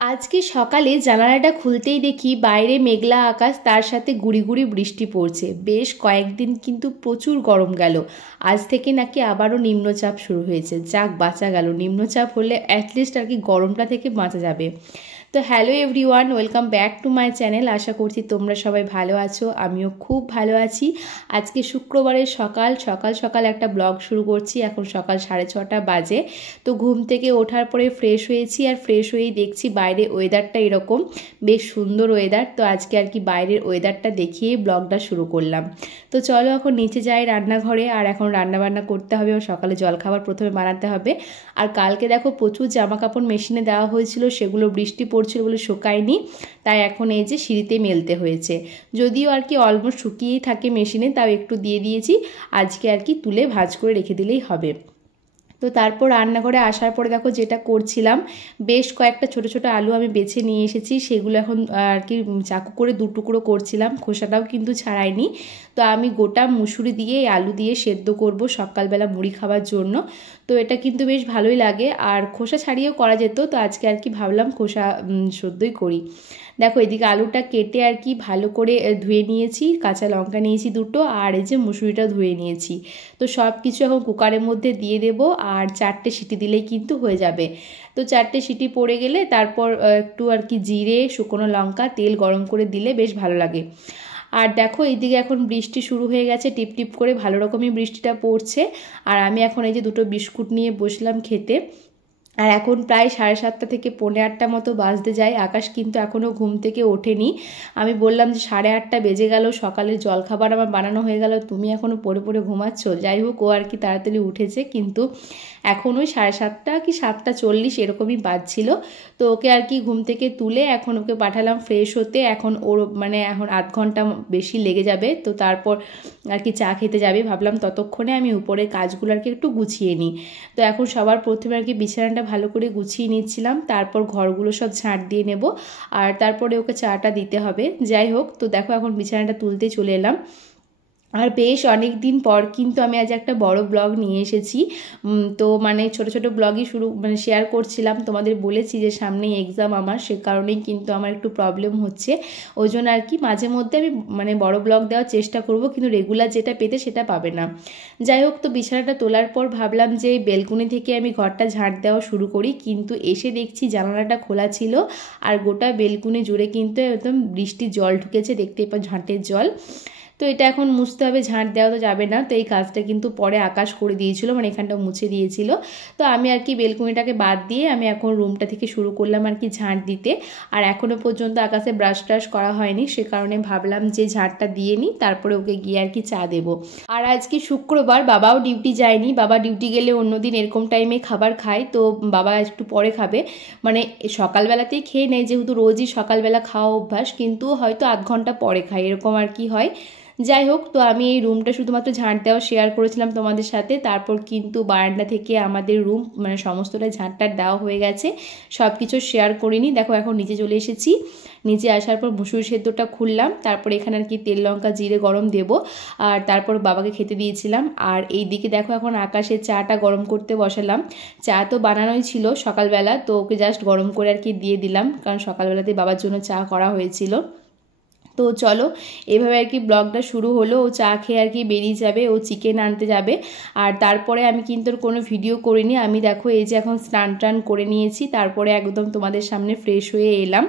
আজকে সকালে জানালাটা খুলতেই দেখি বাইরে মেঘলা আকাশ, তার সাথে গুঁড়ি গুঁড়ি বৃষ্টি পড়ছে। বেশ কয়েকদিন কিন্তু প্রচুর গরম গেল। আজ থেকে নাকি আবারও নিম্নচাপ শুরু হয়েছে। যাক, বাঁচা গেল। নিম্নচাপ হলে অ্যাটলিস্ট আর কি গরমটা থেকে বাঁচা যাবে। তো hello everyone, welcome back to my channel. আশা করছি তোমরা সবাই ভালো আছো, আমিও খুব ভালো আছি। আজকে শুক্রবারের সকাল সকাল একটা ব্লগ শুরু করছি। এখন সকাল 6:30 বাজে। তো ঘুম থেকে ওঠার পরে ফ্রেশ হয়েছি, আর ফ্রেশ হয়েই দেখছি বাইরে ওয়েদারটা এরকম, বেশ সুন্দর ওয়েদার। তো আজকে আর কি বাইরের ওয়েদারটা দেখিয়ে ব্লগটা শুরু করলাম। তো চলো এখন নিচে যাই রান্নাঘরে, আর এখন রান্নাবান্না করতে হবে। সকালে জলখাবার প্রথমে বানাতে হবে। আর কালকে দেখো প্রচুর জামা কাপড় মেশিনে দেওয়া হয়েছিল, সেগুলো বৃষ্টি পড়ছিল বলে শুকায়নি, তাই এখন এই যে সিঁড়িতে মেলতে হয়েছে। যদিও আর কি অলমোস্ট শুকিয়েই থাকে মেশিনে, তাও একটু দিয়ে দিয়েছি। আজকে আর কি তুলে ভাঁজ করে রেখে দিলেই হবে। তো তারপর রান্নাঘরে আসার পরে দেখো যেটা করছিলাম, বেশ কয়েকটা ছোট ছোট আলু আমি বেছে নিয়ে এসেছি। সেগুলো এখন আর কি চাকু করে দু টুকরো করছিলাম, খোসাটাও কিন্তু ছাড়াইনি। তো আমি গোটা মুসুরি দিয়ে এই আলু দিয়ে সেদ্ধ করব সকালবেলা মুড়ি খাওয়ার জন্য। তো এটা কিন্তু বেশ ভালোই লাগে, আর খোসা ছাড়িয়েও করা যেত, তো আজকে আর কি ভাবলাম খোসা সদ্যই করি। দেখো এদিকে আলুটা কেটে আর কি ভালো করে ধুয়ে নিয়েছি, কাঁচা লঙ্কা নিয়েছি দুটো, আর এই যে মুসুরিটা ধুয়ে নিয়েছি। তো সব কিছু এখন কুকারের মধ্যে দিয়ে দেবো, আর 4টে সিটি দিলেই কিন্তু হয়ে যাবে। তো 4টে সিটি পড়ে গেলে তারপর একটু আর কি জিরে, শুকনো লঙ্কা, তেল গরম করে দিলে বেশ ভালো লাগে। আর দেখো এইদিকে এখন বৃষ্টি শুরু হয়ে গেছে, টিপ টিপ করে ভালো রকমই বৃষ্টিটা পড়ছে। আর আমি এখন এই যে দুটো বিস্কুট নিয়ে বসলাম খেতে। আর এখন প্রায় 7:30 থেকে 7:45 মতো বাজতে যায়। আকাশ কিন্তু এখনও ঘুম থেকে ওঠেনি। আমি বললাম যে 8:30 বেজে গেল, সকালের জলখাবার আমার বানানো হয়ে গেল, তুমি এখনও পড়ে পড়ে ঘুমাচ্ছ। যাই হোক, ও আর কি তাড়াতাড়ি উঠেছে, কিন্তু এখন ওই 7:30 কি 7:40 এরকমই বাজছিল। তো ওকে আর কি ঘুম থেকে তুলে এখন ওকে পাঠালাম ফ্রেশ হতে। এখন ওর মানে এখন আধ ঘন্টা বেশি লেগে যাবে, তো তারপর আর কি চা খেতে যাবে। ভাবলাম ততক্ষণে আমি উপরে কাজগুলো আর কি একটু গুছিয়ে নিই। তো এখন সবার প্রথমে আর কি বিছানাটা ভালো করে গুছিয়ে নিচ্ছিলাম, তারপর ঘরগুলো সব ঝাঁট দিয়ে নেব, আর তারপরে ওকে চাটা দিতে হবে। যাই হোক, তো দেখো এখন বিছানাটা তুলতে চলে এলাম। আর বেশ অনেক দিন পর কিন্তু আমি আজ একটা বড় ব্লগ নিয়ে এসেছি। তো মানে ছোট ছোট ব্লগই শেয়ার করছিলাম। তোমাদের বলেছি যে সামনেই এক্সাম আমার, সে কারণেই কিন্তু আমার একটু প্রবলেম হচ্ছে। ওই জন্য আর কি মাঝে মধ্যে আমি মানে বড় ব্লগ দেওয়ার চেষ্টা করব, কিন্তু রেগুলার যেটা পেতে সেটা পাবে না। যাই হোক, তো বিছানাটা তোলার পর ভাবলাম যে বেলকনি থেকে আমি ঘরটা ঝাঁট দেওয়া শুরু করি, কিন্তু এসে দেখছি জানালাটা খোলা ছিল, আর গোটা বেলকনি জুড়ে কিন্তু একদম বৃষ্টির জল ঢুকেছে, দেখতে পাই ঝাঁটের জল। তো এটা এখন মুছতে হবে, ঝাঁট দেওয়া তো যাবে না। তো এই কাজটা কিন্তু পরে আকাশ করে দিয়েছিল, মানে এখানটা মুছে দিয়েছিল। তো আমি আর কি বেলকনিটাকে বাদ দিয়ে আমি এখন রুমটা থেকে শুরু করলাম আর কি ঝাঁট দিতে। আর এখনও পর্যন্ত আকাশে ব্রাশ ট্রাশ করা হয়নি, সে কারণে ভাবলাম যে ঝাঁটটা দিয়ে নিই, তারপরে ওকে গিয়ে আর কি চা দেবো। আর আজকে শুক্রবার, বাবাও ডিউটি যায়নি। বাবা ডিউটি গেলে অন্যদিন এরকম টাইমে খাবার খায়, তো বাবা একটু পরে খাবে। মানে সকালবেলাতেই খেয়ে নেয়, যেহেতু রোজই সকালবেলা খাওয়া অভ্যাস, কিন্তু হয়তো আধ ঘন্টা পরে খায়, এরকম আর কি হয়। যাই হোক, তো আমি এই রুমটা শুধুমাত্র ঝাঁট দেওয়া শেয়ার করেছিলাম তোমাদের সাথে। তারপর কিন্তু বারান্দা থেকে আমাদের রুম মানে সমস্তটা ঝাঁটটার দেওয়া হয়ে গেছে, সব কিছু শেয়ার করিনি। দেখো এখন নিচে চলে এসেছি। নিচে আসার পর মুসুরি সেদ্ধটা খুললাম, তারপর এখানে আর কি তেল লঙ্কা জিরে গরম দেবো, আর তারপর বাবাকে খেতে দিয়েছিলাম। আর এই দিকে দেখো এখন আকাশে চাটা গরম করতে বসালাম। চা তো বানানোই ছিল সকালবেলা, তো ওকে জাস্ট গরম করে আর কি দিয়ে দিলাম, কারণ সকালবেলাতে বাবার জন্য চা করা হয়েছিল। তো চলো এভাবে আর কি ব্লগটা শুরু হলো। ও চা খেয়ে আর কি বেরিয়ে যাবে, ও চিকেন আনতে যাবে। আর তারপরে আমি কিন্তু কোনো ভিডিও করিনি। আমি দেখো এই যে এখন স্নান টান করে নিয়েছি, তারপরে একদম তোমাদের সামনে ফ্রেশ হয়ে এলাম।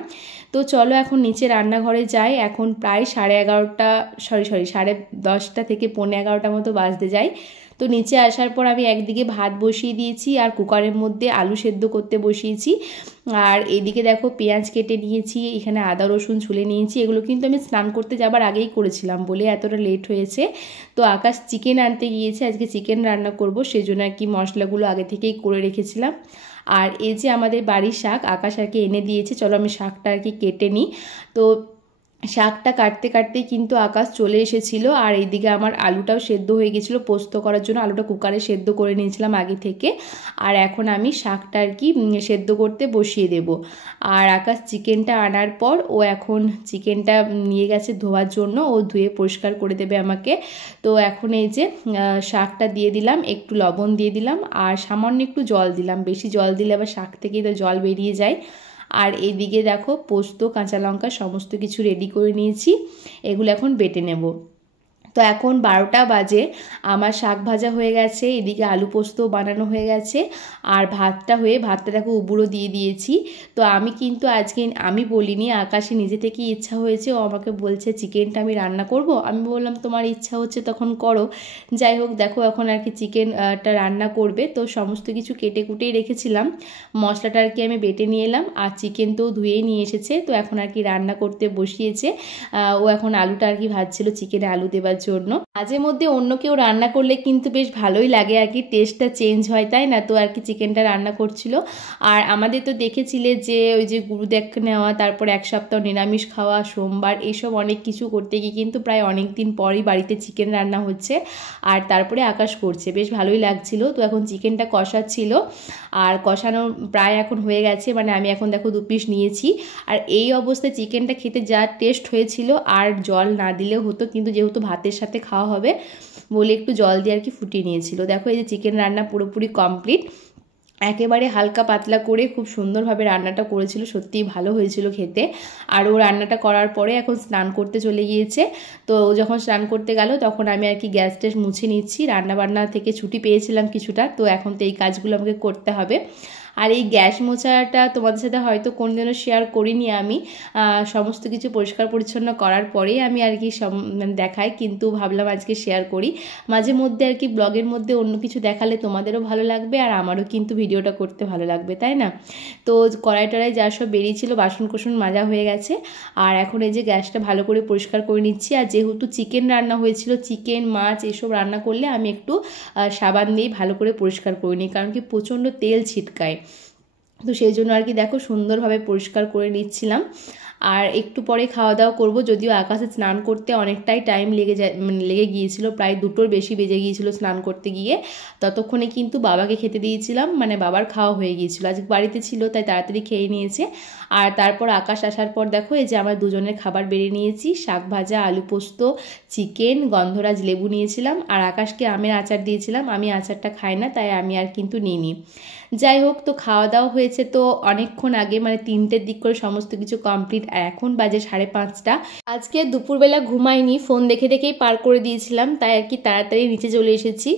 তো চলো এখন নিচে রান্নাঘরে যাই। এখন প্রায় 11:30 10:30 থেকে 11:45 মতো বাজতে যায়। তো নিচে আসার পর আমি একদিকে ভাত বসিয়ে দিয়েছি, আর কুকারের মধ্যে আলু সেদ্ধ করতে বসিয়েছি। আর এইদিকে দেখো পেঁয়াজ কেটে নিয়েছি, এখানে আদা রসুন ছুলে নিয়েছি। এগুলো কিন্তু আমি স্নান করতে যাবার আগেই করেছিলাম বলে এতটা লেট হয়েছে। তো আকাশ চিকেন আনতে গিয়েছে, আজকে চিকেন রান্না করব, সেজন্য আর কি মশলাগুলো আগে থেকেই করে রেখেছিলাম। আর এই যে আমাদের বাড়ির শাক আকাশ আর কি এনে দিয়েছে, চলো আমি শাকটা আর কি কেটে নিই। তো শাকটা কাটতে কাটতেই কিন্তু আকাশ চলে এসেছিল। আর এইদিকে আমার আলুটাও সেদ্ধ হয়ে গেছিলো পোস্ত করার জন্য, আলুটা কুকারে সেদ্ধ করে নিয়েছিলাম আগে থেকে। আর এখন আমি শাকটা আর কি সেদ্ধ করতে বসিয়ে দেব। আর আকাশ চিকেনটা আনার পর ও এখন চিকেনটা নিয়ে গেছে ধোয়ার জন্য, ও ধুয়ে পরিষ্কার করে দেবে আমাকে। তো এখন এই যে শাকটা দিয়ে দিলাম, একটু লবণ দিয়ে দিলাম, আর সামান্য একটু জল দিলাম। বেশি জল দিলে আবার শাক থেকেই তো জল বেরিয়ে যায়। আর এইদিকে দেখো পোস্ত, কাঁচা লঙ্কা সমস্ত কিছু রেডি করে নিয়েছি, এগুলো এখন বেটে নেব। তো এখন 12টা বাজে, আমার শাক ভাজা হয়ে গেছে, এদিকে আলু পোস্ত বানানো হয়ে গেছে, আর ভাতটা দেখো উবুড়ো দিয়ে দিয়েছি। তো আমি কিন্তু আজকে আমি বলিনি, আকাশে নিজে থেকেই ইচ্ছা হয়েছে, ও আমাকে বলছে চিকেনটা আমি রান্না করব। আমি বললাম তোমার ইচ্ছা হচ্ছে তখন করো। যাই হোক দেখো এখন আর কি চিকেনটা রান্না করবে। তো সমস্ত কিছু কেটে কুটেই রেখেছিলাম, মশলাটা আর কি আমি বেটে নিয়ে এলাম, আর চিকেন তো ধুয়েই নিয়ে এসেছে। তো এখন আর কি রান্না করতে বসিয়েছে, ও এখন আলুটা আর কি ভাজছিল চিকেনে আলু দেওয়ার জন্য। মাঝে মধ্যে অন্য কেউ রান্না করলে কিন্তু বেশ ভালোই লাগে আর কি, টেস্টটা চেঞ্জ হয়, তাই না? তো আর কি চিকেনটা রান্না করছিল। আর আমাদের তো দেখেছিলে যে ওই যে গুরুদেখ নেওয়া, তারপর 1 সপ্তাহ নিরামিষ খাওয়া, সোমবার, এইসব অনেক কিছু করতে গিয়ে কিন্তু প্রায় অনেক দিন পরই বাড়িতে চিকেন রান্না হচ্ছে। আর তারপরে আকাশ করছে, বেশ ভালোই লাগছিল। তো এখন চিকেনটা কষাচ্ছিল, আর কষানো প্রায় এখন হয়ে গেছে, মানে আমি এখন দেখো 2 পিস নিয়েছি। আর এই অবস্থায় চিকেনটা খেতে যা টেস্ট হয়েছিল, আর জল না দিলেও হতো, কিন্তু যেহেতু ভাতের সাথে খাওয়া হবে বলে একটু জল দিয়ে আর কি ফুটিয়ে নিয়েছিল। দেখো এই যে চিকেন রান্না পুরোপুরি কমপ্লিট, একেবারে হালকা পাতলা করে খুব সুন্দরভাবে রান্নাটা করেছিল, সত্যিই ভালো হয়েছিল খেতে। আর ও রান্নাটা করার পরে এখন স্নান করতে চলে গিয়েছে। তো যখন স্নান করতে গেল তখন আমি আর কি গ্যাস ট্যাস মুছে নিচ্ছি, রান্নাবান্না থেকে ছুটি পেয়েছিলাম কিছুটা, তো এখন তো এই কাজগুলো আমাকে করতে হবে। আর এই গ্যাস মোছাটা তোমাদের সাথে হয়তো কোনদিনও শেয়ার করিনি আমি, সমস্ত কিছু পরিষ্কার পরিচ্ছন্ন করার পরেই আমি আর কি মানে দেখাই, কিন্তু ভাবলাম আজকে শেয়ার করি। মাঝে মধ্যে আর কি ব্লগের মধ্যে অন্য কিছু দেখালে তোমাদেরও ভালো লাগবে, আর আমারও কিন্তু ভিডিওটা করতে ভালো লাগবে, তাই না? তো কড়াই টড়াই যা সব বেরিয়েছিল, বাসন কোসন মাজা হয়ে গেছে। আর এখন এই যে গ্যাসটা ভালো করে পরিষ্কার করে নিচ্ছি। আর যেহেতু চিকেন রান্না হয়েছিল, চিকেন মাছ এসব রান্না করলে আমি একটু সাবান দিয়ে ভালো করে পরিষ্কার করে নিই, কারণ কি প্রচণ্ড তেল ছিটকায়। তো সেই জন্য আর কি দেখো সুন্দরভাবে পরিষ্কার করে নিচ্ছিলাম। আর একটু পরে খাওয়া দাওয়া করবো, যদিও আকাশে স্নান করতে অনেকটাই টাইম লেগে গিয়েছিল, প্রায় 2টোর বেশি বেজে গিয়েছিল স্নান করতে গিয়ে। ততক্ষণে কিন্তু বাবাকে খেতে দিয়েছিলাম, মানে বাবার খাওয়া হয়ে গিয়েছিল, আজকে বাড়িতে ছিল তাই তাড়াতাড়ি খেয়ে নিয়েছে। আর তারপর আকাশ আসার পর দেখো এই যে আমার দুজনের খাবার বেড়ে নিয়েছি, শাক ভাজা, আলু পোস্ত, চিকেন, গন্ধরাজ লেবু নিয়েছিলাম, আর আকাশকে আমের আচার দিয়েছিলাম। আমি আচারটা খাই না, তাই আমি আর কিন্তু নিইনি। যাই হোক, তো খাওয়া দাওয়া হয়েছে তো অনেকক্ষণ আগে, মানে 3টের দিক করে সমস্ত কিছু কমপ্লিট, আর এখন বাজে 5:30। আজকে দুপুরবেলা ঘুমাইনি, ফোন দেখে দেখেই পার করে দিয়েছিলাম, তাই আর কি তাড়াতাড়ি নিচে চলে এসেছি।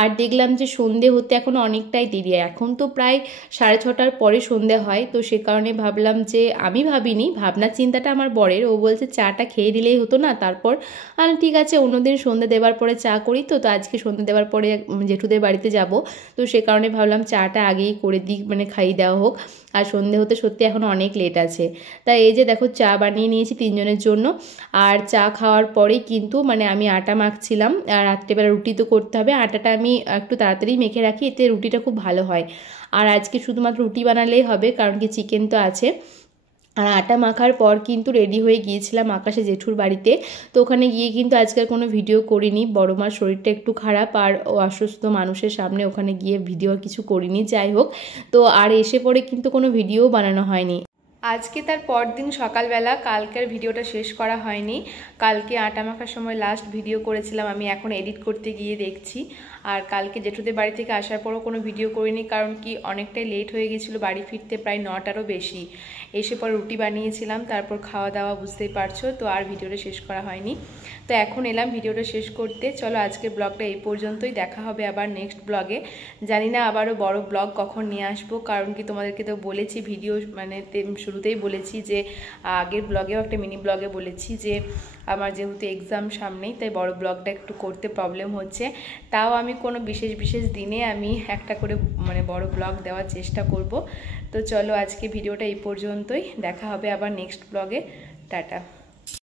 আর দেখলাম যে সন্ধে হতে এখন অনেকটাই দেরি, এখন তো প্রায় 6:30টার পরে সন্ধে হয়। তো সে কারণে ভাবলাম যে, আমি ভাবিনি, ভাবনা চিন্তাটা আমার বরের, ও বলছে চাটা খেয়ে দিলেই হতো না। তারপর ঠিক আছে, অন্যদিন সন্ধে দেওয়ার পরে চা করি, তো আজকে সন্ধে দেওয়ার পরে জেঠুদের বাড়িতে যাব, তো সে কারণে ভাবলাম চাটা আগেই করে দিই, মানে খাইয়ে দেওয়া হোক। আর সন্ধে হতে সত্যি এখন অনেক লেট আছে। তাই এই যে দেখো চা বানিয়ে নিয়েছি 3 জনের জন্য। আর চা খাওয়ার পরেই কিন্তু মানে আমি আটা মাখছিলাম, আর রাত্রেবেলা রুটি তো করতে হবে, আটাটা আমি একটু তাড়াতাড়ি মেখে রাখি, এতে রুটিটা খুব ভালো হয়। আর আজকে শুধুমাত্র রুটি বানালেই হবে, কারণ কি চিকেন তো আছে। আর আটা মাখার পর কিন্তু রেডি হয়ে গিয়েছিলাম আকাশে জেঠুর বাড়িতে। তো ওখানে গিয়ে কিন্তু আজকাল কোনো ভিডিও করিনি, বড় মার শরীরটা একটু খারাপ, আর অসুস্থ মানুষের সামনে ওখানে গিয়ে ভিডিও কিছু করিনি। যাই হোক, তো আর এসে পরে কিন্তু কোনো ভিডিও বানানো হয়নি। আজকে তার পরদিন সকালবেলা, কালকের ভিডিওটা শেষ করা হয়নি, কালকে আটা মাখার সময় লাস্ট ভিডিও করেছিলাম আমি, এখন এডিট করতে গিয়ে দেখছি। আর কালকে জেঠুদের বাড়ি থেকে আসার পরও কোনো ভিডিও করিনি, কারণ কি অনেকটাই লেট হয়ে গেছিলো বাড়ি ফিরতে, প্রায় 9টারও বেশি। এসে পর রুটি বানিয়েছিলাম, তারপর খাওয়া দাওয়া, বুঝতেই পারছো, তো আর ভিডিওটা শেষ করা হয়নি। তো এখন এলাম ভিডিওটা শেষ করতে। চলো আজকের ব্লগটা এই পর্যন্তই, দেখা হবে আবার নেক্সট ব্লগে। জানি না আবারও বড় ব্লগ কখন নিয়ে আসবো, কারণ কি তোমাদেরকে তো বলেছি ভিডিও মানে শুরুতেই বলেছি যে, আগের ব্লগেও একটা মিনি ব্লগে বলেছি যে আমার যেহেতু এক্সাম সামনেই, তাই বড় ব্লগটা একটু করতে প্রবলেম হচ্ছে। তাও আমি কোনো বিশেষ দিনে আমি একটা করে মানে বড় ব্লগ দেওয়ার চেষ্টা করব। তো চলো আজকে ভিডিওটা এই পর্যন্তই, দেখা হবে আবার নেক্সট ব্লগে। টাটা।